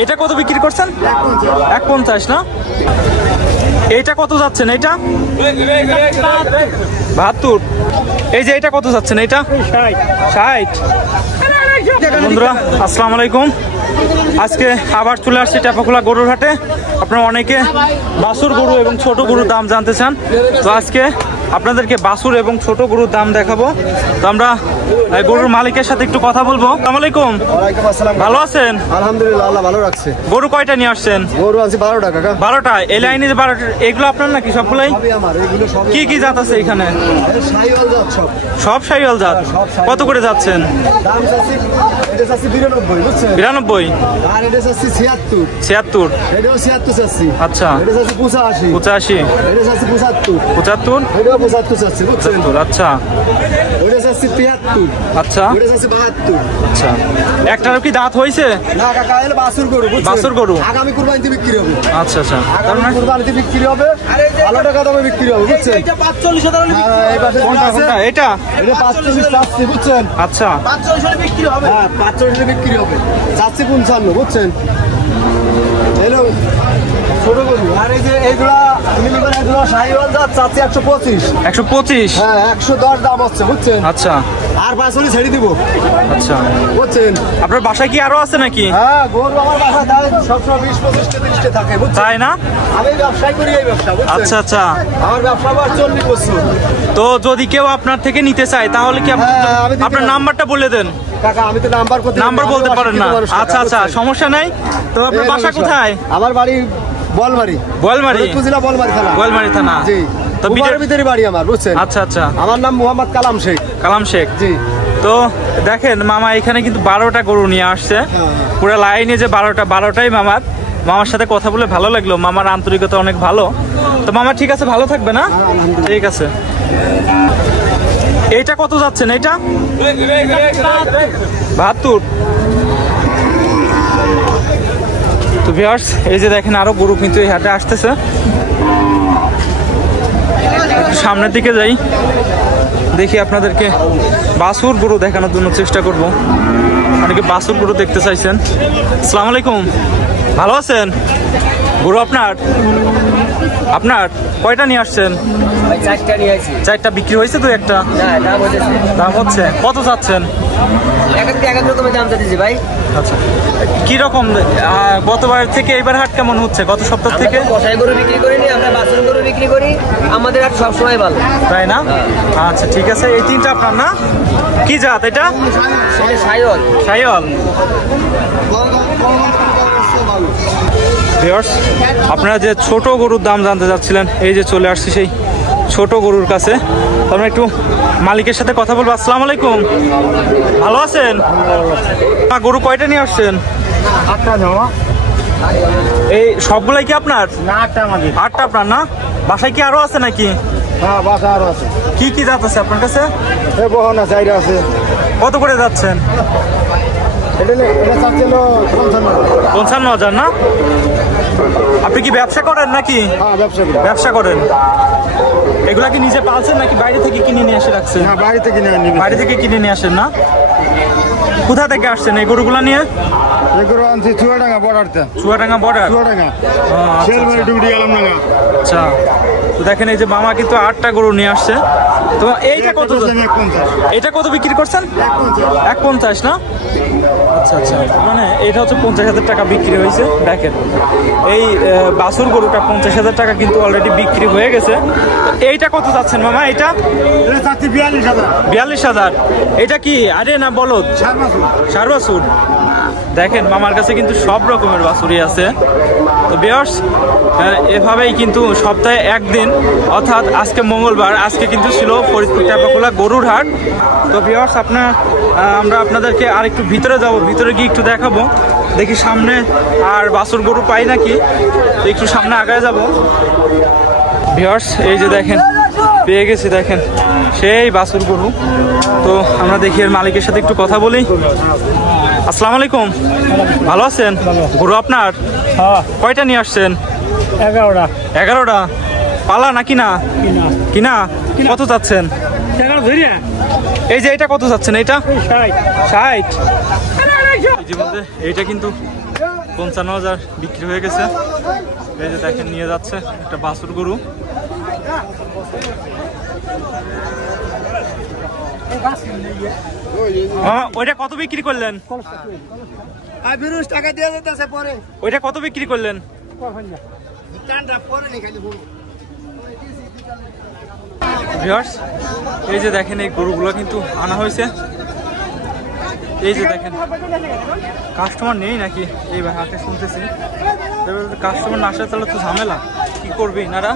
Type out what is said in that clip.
এটা কত বিক্রি করছেন? 150 না? এইটা কত যাচ্ছেন? এইটা 72। এই যে এটা কত যাচ্ছেন? এইটা 60। বন্ধুরা আসসালামু আলাইকুম। আজকে আবার চলে আসছি টেপাখোলা গরুর হাটে। আপনারা অনেকে বাছুর গরু এবং ছোট গরুর দাম জানতে চান, তো আজকে আপনাদেরকে বাছুর এবং ছোট গরুর দাম দেখাবো। তো আমরা গরুর মালিকের সাথে একটু কথা বলবো। আসসালামু আলাইকুম। ওয়ালাইকুম আসসালাম। ভালো আছেন? আলহামদুলিল্লাহ, আল্লাহ ভালো রাখছে। গরু কয়টা নিয়ে আসছেন? গরু আছে 12টা কাকা। 12টা? এই লাইনে যে 12টা, এগুলো আপনার নাকি সবগুলাই? সবই আমার, এগুলো সবই। কি কি জাত আছে এখানে? শাহিওয়াল জাত সব। সব শাহিওয়াল জাত? কত করে যাচ্ছেন? দাম চাচ্ছি, এটা চাচ্ছি 92, বুঝছেন? 92। আর এটা চাচ্ছি 76। 76? এটাও 76 চাচ্ছি। আচ্ছা। এটা চাচ্ছি 85। 85? এটা চাচ্ছি 75। 75? এটাও 75 চাচ্ছি, বুঝছেন? আচ্ছা। ওটা চাচ্ছি 73। আচ্ছা। ওটা চাচ্ছি 72। আচ্ছা, একটারও কি দাঁত হয়েছে? না কাকা, এলে বাছুর গরু, বুঝছেন? বাছুর গরু? আগামী কুরবানিতে বিক্রি হবে। আচ্ছা আচ্ছা। আগামী কুরবানিতে বিক্রি হবে, ভালো টাকা দামে বিক্রি হবে, বুঝছেন? এটা 45,000 হলে হ্যাঁ, এই পাশে কোনটা আছে। কোনটা? এটা? এটা 45 চাচ্ছি, বুঝছেন? আচ্ছা। 45 হলে বিক্রি হবে। হ্যাঁ, 45 বিক্রি হবে। চাচ্ছি 55, বুঝছেন? এলো ছোট গরু। আর এই যে এইগুলা মিলিবান, এগুলো শাহিওয়াল জাত, চাচ্ছি 125। 125? হ্যাঁ, 110 দাম হচ্ছে, বুঝছেন? আচ্ছা আর 5 ছেড়ে দিব, আচ্ছা। বুঝছেন? আপনার বাসায় কি আরো আছে নাকি? হ্যাঁ, গরু আমার বাসায় দেয় সবসময় 20-25টা 30টা থাকে, বুঝছেন? তাই না? আমি ব্যবসায় করি, এই ব্যবসা, বুঝছেন? আচ্ছা আচ্ছা। আমার ব্যবসা আবার 40 বছর। তো যদি কেউ আপনার থেকে নিতে চায় তাহলে কি হ্যাঁ, আমি দিতে আপনার পারবো। নাম্বারটা বলে দেন। কাকা, আমি তো নাম্বার বলতে পারেন না? আচ্ছা আচ্ছা, সমস্যা নাই। তো আপনার বাসা কোথায়? আমার বাড়ি বলমারি। গোয়ালমারি? উপজেলা বলমারি থানা। গোয়ালমারি থানা? জি। তো উমারের ভিতরে বাড়ি আমার, বুঝছেন? আচ্ছা আচ্ছা। আমার নাম মোহাম্মদ কালাম শেখ। কালাম শেখ? জি। তো দেখেন মামা এখানে কিন্তু 12টা গরু নিয়ে আসছে। পুরো লাইনে যে 12টাই মামার সাথে কথা বলে ভালো লাগলো। মামার আন্তরিকতা অনেক ভালো। তো মামা ঠিক আছে, ভালো থাকবে না? ঠিক আছে। এইটা কত যাচ্ছেন? এইটা 72? তো ভিউয়ার্স, এই যে দেখেন আরো গরু কিন্তু এই হাটে আসতেছে। একটু সামনের দিকে যাই, দেখি আপনাদেরকে বাছুর গরু দেখানোর জন্য চেষ্টা করব। অনেকে বাছুর গরু দেখতে চাইছেন। আসসালামু আলাইকুম। ভালো আছেন? গরু আপনার কয়টা নিয়ে আসছেন? 4টা নিয়ে আসি। 4টা বিক্রি হয়েছে? তো একটা না, দাম হচ্ছে। দাম হচ্ছে? কত যাচ্ছেন? এক এক রকমের দাম দিয়েছি ভাই। আচ্ছা, কি রকম গতবার থেকে এইবার হাট কেমন হচ্ছে? গত সপ্তাহ থেকে? কষাই গরু বিক্রি করিনি, আমরা বাছুর গরু বিক্রি করি। আমাদের হাট সবসময় ভালো, তাই না? আচ্ছা ঠিক আছে। এই 3টা আপনার না? কি জাত এটা? সেটা শাহিওয়াল। শাহিওয়াল? ভিউয়ার্স, আপনারা যে ছোট গরুর দাম জানতে চাচ্ছিলেন, এই যে চলে আসছি সেই ছোট গরুর কাছে। আমরা একটু মালিকের সাথে কথা বলবো। আসসালামু আলাইকুম। ভালো আছেন? গরু কয়টা নিয়ে আসছেন? 8টা জমা। এই সবগুলাই কি আপনার? না, 8টা আমাদের। 8টা আপনার না? বাসায় কি আরো আছে নাকি? হ্যাঁ, বাসা আরো আছে। কি কি জাত আছে আপনার কাছে? এই বহনা চাইরা আছে। কত করে যাচ্ছেন? এটা চাচ্ছিল 55,000 না? আপনি কি ব্যবসা করেন নাকি? হ্যাঁ, ব্যবসা করি। ব্যবসা করেন? এগুলা কি নিজে পালছেন নাকি বাইরে থেকে কিনে নিয়ে এসে রাখছেন? না, বাড়ি থেকে নিয়ে নিবি। বাইরে থেকে কিনে নিয়ে আসেন না? কোথা থেকে আসছেন এই গরুগুলা নিয়ে? এগুলো আনছি চুয়াডাঙ্গা বর্ডারতে। চুয়াডাঙ্গা বর্ডার? চুয়াডাঙ্গা আচ্ছা, শেলমারি ডুবরি গেলাম না। আচ্ছা। তো দেখেন এই যে মামা কিন্তু 8টা গরু নিয়ে আসছে। তো এইটা কত? 150। এটা কত বিক্রি করছেন? 150 না? আচ্ছা আচ্ছা, মানে এটা হচ্ছে 50,000 টাকা বিক্রি হয়েছে। দেখেন এই বাছুর গরুটা 50,000 টাকা কিন্তু অলরেডি বিক্রি হয়ে গেছে। এইটা কত যাচ্ছেন মামা? এটা 42,000। 42,000? এটা কি আরে না বলদ? ষাঁড় বাছুর? দেখেন মামার কাছে কিন্তু সব রকমের বাছুরই আছে। তো ভিউয়ার্স, এভাবেই কিন্তু সপ্তাহে একদিন, অর্থাৎ আজকে মঙ্গলবার, আজকে কিন্তু ছিল ফরিদপুর টেপাখোলা গরুর হাট। তো ভিউয়ার্স, আমরা আপনাদেরকে আর একটু ভিতরে যাব, ভিতরে গিয়ে একটু দেখাবো, দেখি সামনে আর বাছুর গরু পাই নাকি। তো একটু সামনে আগায় যাব। ভিউয়ার্স, এই যে দেখেন পেয়ে গেছি, দেখেন সেই বাছুর গরু। তো আমরা দেখি এর মালিকের সাথে একটু কথা বলি। আসসালামু আলাইকুম। ভালো আছেন? গরু আপনার? কয়টা নিয়ে আসছেন? 11টা। 11টা? পালা নাকি না? কিনা? কত চাচ্ছেন? এই যে এটা কত চাচ্ছেন? এটা 60? এইটা কিন্তু 55,000 বিক্রি হয়ে গেছে। এই যে দেখেন নিয়ে যাচ্ছে একটা বাছুর গরু। ওইটা কত বিক্রি করলেন? টাকা দিয়ে যেতেছে পরে। ওইটা কত বিক্রি করলেন? ভিউয়ার্স, এই যে দেখেন এই গরুগুলো কিন্তু আনা হয়েছে। এই যে দেখেন কাস্টমার নেই নাকি এই হাতে শুনতেছি। কাস্টমার না আসলে তাহলে তো ঝামেলা, কি করবে এনারা।